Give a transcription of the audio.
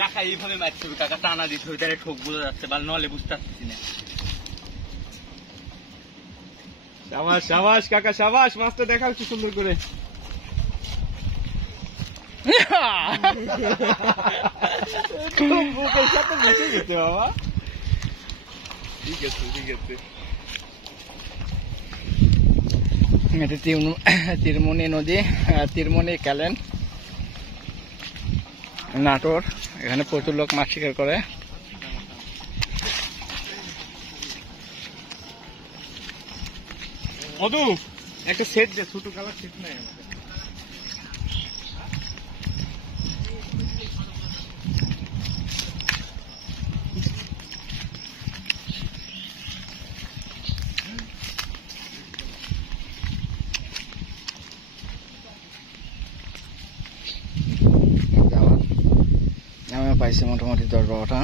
কাকা এইভাবে মারছে, কাকা টানা দিচ্ছে, ওইটারে ঠোক বোঝা যাচ্ছে, বা নলে বুঝতে পারছি না। সাবাস সাবাস কাকা সাবাস, মাছটা দেখাও কি সুন্দর করে। বাবা ঠিক আছে ঠিক আছে। এটা তিরমুনি নদী, তিরমুনি ক্যালেন, নাটোর। এখানে প্রচুর লোক মাছ শিকার করে। মধু একটা সেট দে, ছোট কালার সেট নাই আমাদের। আমি পাইছি মোটামুটি 10-12টা।